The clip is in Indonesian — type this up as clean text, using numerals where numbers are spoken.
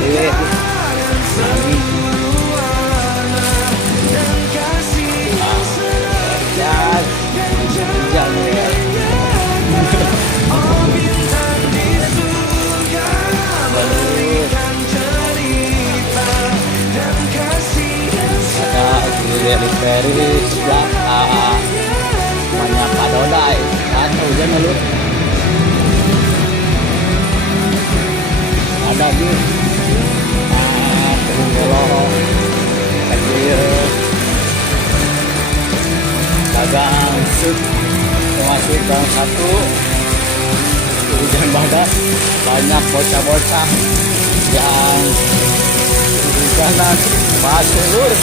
Wih, hujan, hujan ya. Ada di sebelah banyak padodai kan hujan lalu ada di Rengasdengklok kecil dagang sud termasuk gang satu hujan badak banyak bocah-bocah yang hujanan pas seluruh